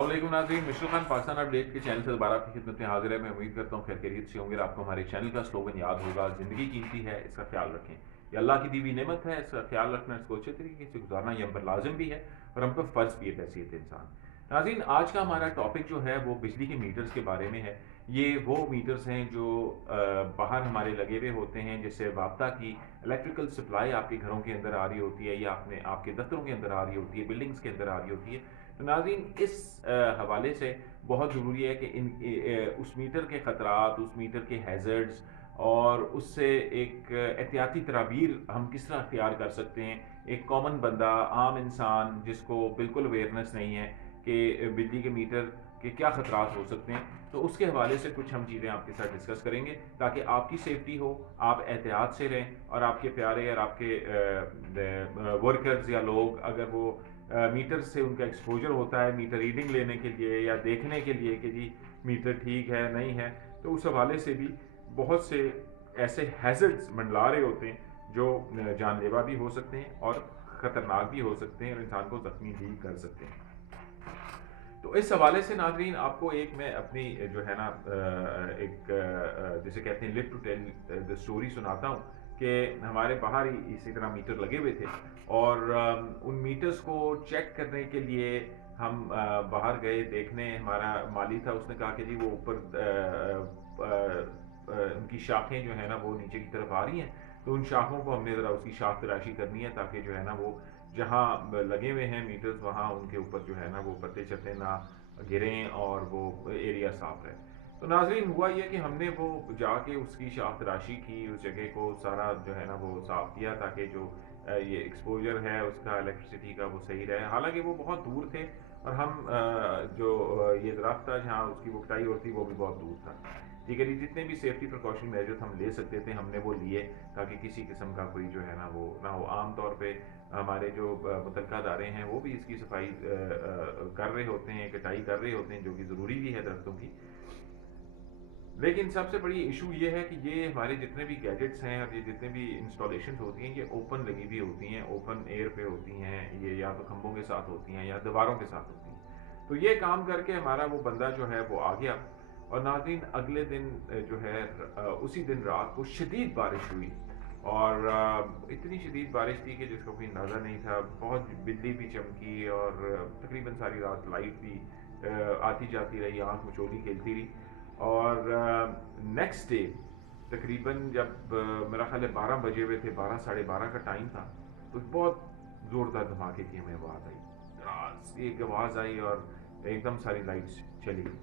वालेकुम नाज़रीन, मिशरल खान पाकिस्तान अपडेट के चैनल से दोबारा आपकी खिदमत में हाजिर है। मैं उम्मीद करता हूँ खैर खैरियत से होंगे और आपको हमारे चैनल का स्लोगन याद होगा, ज़िंदगी कीमती है, इसका ख्याल रखें। ये अल्लाह की दी हुई नेमत है, इसका ख्याल रखना, इसको अच्छे तरीके से गुजारना ये हम पर लाजिम भी है और हम पर फ़र्ज़ भी है बहैसियत इंसान। नाज़रीन, आज का हमारा टॉपिक जो है वो बिजली के मीटर्स के बारे में है। ये वो मीटर्स हैं जो बाहर हमारे लगे हुए होते हैं, जिससे वाबता की इलेक्ट्रिकल सप्लाई आपके घरों के अंदर आ रही होती है या अपने आपके दफ्तरों के अंदर आ रही होती है, बिल्डिंग्स के अंदर आ रही होती है। तो नाज़रीन, इस हवाले से बहुत ज़रूरी है कि उस मीटर के ख़तरात, उस मीटर के हैज़र्ड्स और उससे एक एहतियाती तदाबीर हम किस तरह अख्तियार कर सकते हैं। एक कॉमन बंदा, आम इंसान जिसको बिल्कुल अवेयरनेस नहीं है कि बिजली के मीटर के क्या ख़तरात हो सकते हैं, तो उसके हवाले से कुछ हम चीज़ें आपके साथ डिस्कस करेंगे ताकि आपकी सेफ्टी हो, आप एहतियात से रहें और आपके प्यारे और आपके वर्कर्स या लोग अगर वो मीटर से उनका एक्सपोजर होता है मीटर रीडिंग लेने के लिए या देखने के लिए कि जी मीटर ठीक है नहीं है, तो उस हवाले से भी बहुत से ऐसे हैज़र्ड्स मंडला रहे होते हैं जो जानलेवा भी हो सकते हैं और ख़तरनाक भी हो सकते हैं और इंसान को ज़ख्मी भी कर सकते हैं। तो इस हवाले से नाज़रीन आपको एक मैं अपनी जो है ना जिसे कहते हैं live to tell the story सुनाता हूँ कि हमारे बाहर ही इसी तरह मीटर लगे हुए थे और उन मीटर्स को चेक करने के लिए हम बाहर गए देखने। हमारा माली था, उसने कहा कि जी वो ऊपर उनकी शाखें जो है ना वो नीचे की तरफ आ रही हैं, तो उन शाखों को हमने ज़रा उसकी शाख तराशी करनी है ताकि जो है ना वो जहाँ लगे हुए हैं मीटर्स वहाँ उनके ऊपर जो है ना वो पत्ते चत्ते ना गिरें और वो एरिया साफ रहे। तो नाजरीन, हुआ ये कि हमने वो जाके उसकी शाख तराशी की, उस जगह को सारा जो है ना वो साफ किया ताकि जो ये एक्सपोजर है उसका इलेक्ट्रिसिटी का वो सही रहे। हालांकि वो बहुत दूर थे और हम जो ये दरख्त था जहाँ उसकी वो कटाई होती वो भी बहुत दूर था। ठीक है जी, जितने भी सेफ्टी प्रिकॉशन मेजर्स हम ले सकते थे हमने वो लिए ताकि किसी किस्म का कोई जो है ना वो ना हो। आम तौर पे हमारे जो मुतल्लिका अदारे हैं वो भी इसकी सफाई कर रहे होते हैं, कटाई कर रहे होते हैं, जो कि ज़रूरी भी है दरख्तों की। लेकिन सबसे बड़ी इशू ये है कि ये हमारे जितने भी गैजेट्स हैं और ये जितने भी इंस्टॉलेशन होती हैं ये ओपन लगी हुई होती हैं, ओपन एयर पे होती हैं, ये या तो खंभों के साथ होती हैं या दीवारों के साथ होती हैं। तो ये काम करके हमारा वो बंदा जो है वो आ गया और नाज़रीन अगले दिन जो है उसी दिन रात को शदीद बारिश हुई और इतनी शदीद बारिश थी कि जिसका कोई अंदाज़ा नहीं था। बहुत बिजली भी चमकी और तकरीबन सारी रात लाइट भी आती जाती रही, आँख मचोली खेलती रही। और नेक्स्ट डे तकरीबन जब मेरा ख्याल है 12 बजे हुए थे, 12 साढ़े 12 का टाइम था, तो बहुत ज़ोरदार धमाके की हमें आवाज़ आई, एक आवाज़ आई और एकदम सारी लाइट्स चली गई।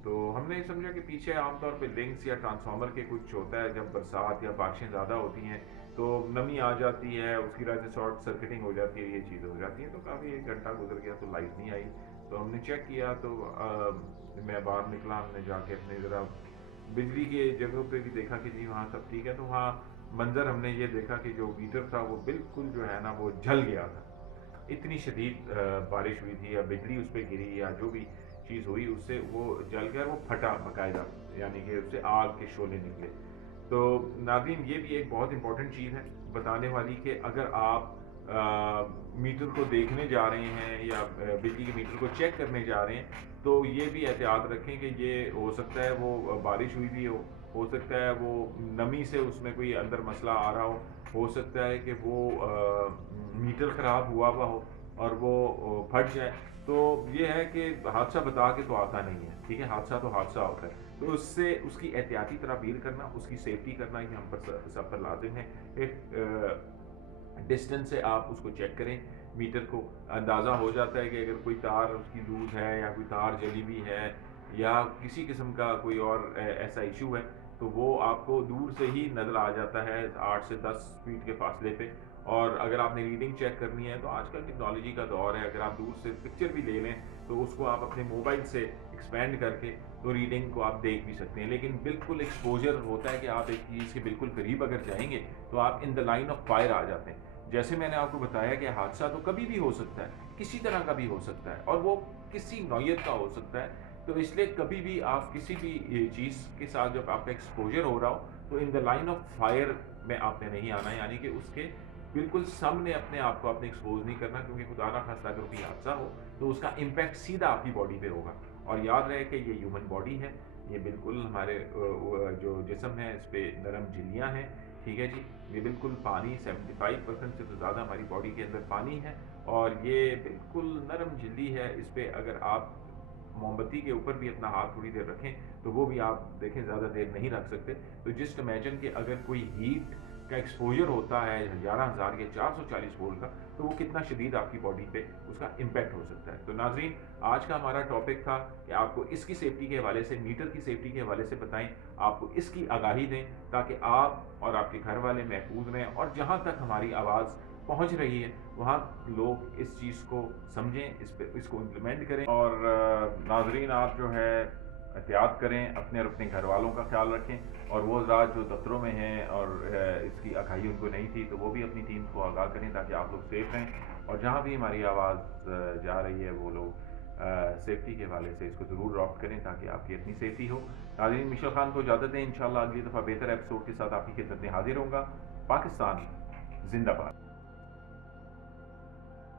तो हमने समझा कि पीछे आमतौर पे लिंक्स या ट्रांसफार्मर के कुछ होता है, जब बरसात या बारिशें ज़्यादा होती हैं तो नमी आ जाती है, उसकी वजह से शॉर्ट सर्किटिंग हो जाती है, ये चीज़ें हो जाती हैं। तो काफ़ी 1 घंटा गुजर गया तो लाइट नहीं आई। तो हमने चेक किया तो मैं बाहर निकला, हमने जाके अपने ज़रा बिजली के जगहों पे भी देखा कि जी वहाँ सब ठीक है। तो वहाँ मंजर हमने ये देखा कि जो मीटर था वो बिल्कुल जो है ना वो जल गया था। इतनी शदीद बारिश हुई थी या बिजली उस पर गिरी या जो भी चीज़ हुई उससे वो जल कर वो फटा बाकायदा, यानी कि उससे आग के शोले निकले। तो नाज़रीन, ये भी एक बहुत इंपॉर्टेंट चीज़ है बताने वाली कि अगर आप मीटर को देखने जा रहे हैं या बिजली के मीटर को चेक करने जा रहे हैं तो ये भी एहतियात रखें कि ये हो सकता है वो बारिश हुई भी हो सकता है वो नमी से उसमें कोई अंदर मसला आ रहा हो सकता है कि वो मीटर ख़राब हुआ हुआ हो और वो फट जाए। तो ये है कि हादसा बता के तो आता नहीं है, ठीक है, हादसा तो हादसा होता है। तो उससे उसकी एहतियाती तदाबीर करना, उसकी सेफ्टी करना ये हम पर सब पर लाजिम है। एक डिस्टेंस से आप उसको चेक करें, मीटर को अंदाज़ा हो जाता है कि अगर कोई तार उसकी लूज़ है या कोई तार जली भी है या किसी किस्म का कोई और ऐसा इशू है तो वो आपको दूर से ही नज़र आ जाता है 8 से 10 फीट के फासले पे। और अगर आपने रीडिंग चेक करनी है तो आजकल टेक्नोलॉजी का दौर है, अगर आप दूर से पिक्चर भी ले लें तो उसको आप अपने मोबाइल से एक्सपेंड करके तो रीडिंग को आप देख भी सकते हैं। लेकिन बिल्कुल एक्सपोजर होता है कि आप एक चीज़ के बिल्कुल करीब अगर जाएंगे तो आप in the line of fire आ जाते हैं। जैसे मैंने आपको बताया कि हादसा तो कभी भी हो सकता है, किसी तरह का भी हो सकता है और वो किसी नौयत का हो सकता है। तो इसलिए कभी भी आप किसी भी चीज़ के साथ जब आपका एक्सपोजर हो रहा हो तो इन द लाइन ऑफ फायर में आपने नहीं आना है, यानी कि उसके بالکل सामने अपने आप को आपने एक्सपोज नहीं करना, क्योंकि खुदा ना खास्ता अगर कोई हादसा हो तो उसका इम्पैक्ट सीधा आपकी बॉडी पे होगा। और याद रहे कि ये ह्यूमन बॉडी है, ये बिल्कुल हमारे जो जिस्म है इस पे नरम झिल्लियाँ हैं, ठीक है जी। ये बिल्कुल पानी 75% से तो ज़्यादा हमारी बॉडी के अंदर पानी है, और ये बिल्कुल नरम झिल्ली है। इस पे अगर आप मोमबत्ती के ऊपर भी अपना हाथ थोड़ी देर रखें तो वो भी आप देखें ज़्यादा देर नहीं रख सकते। तो जस्ट इमेजिन कि अगर कोई हीट का एक्सपोजर होता है 11,000 या 440 वोल्ट का, तो वो कितना शदीद आपकी बॉडी पे उसका इम्पैक्ट हो सकता है। तो नाजरीन, आज का हमारा टॉपिक था कि आपको इसकी सेफ्टी के हवाले से, मीटर की सेफ्टी के हवाले से बताएं, आपको इसकी आगाही दें, ताकि आप और आपके घर वाले महफूज रहें, और जहाँ तक हमारी आवाज़ पहुँच रही है वहाँ लोग इस चीज़ को समझें, इस पे इसको इम्प्लीमेंट करें। और नाजरीन, आप जो है एहतियात करें, अपने और अपने घर वालों का ख्याल रखें, और वो हज़रात जो दफ्तरों में हैं और इसकी आगाही उनको नहीं थी, तो वो भी अपनी टीम को आगाह करें ताकि आप लोग सेफ रहें। और जहाँ भी हमारी आवाज़ जा रही है वो लोग सेफ्टी के हवाले से इसको ज़रूर ड्रॉप करें ताकि आपकी अपनी सेफ्टी हो। नाज़रीन, मिशेल खान को इजाज़त दें, इंशाल्लाह अगली दफ़ा बेहतर एपिसोड के साथ आपकी खिदमत में हाजिर होऊंगा। पाकिस्तान जिंदाबाद।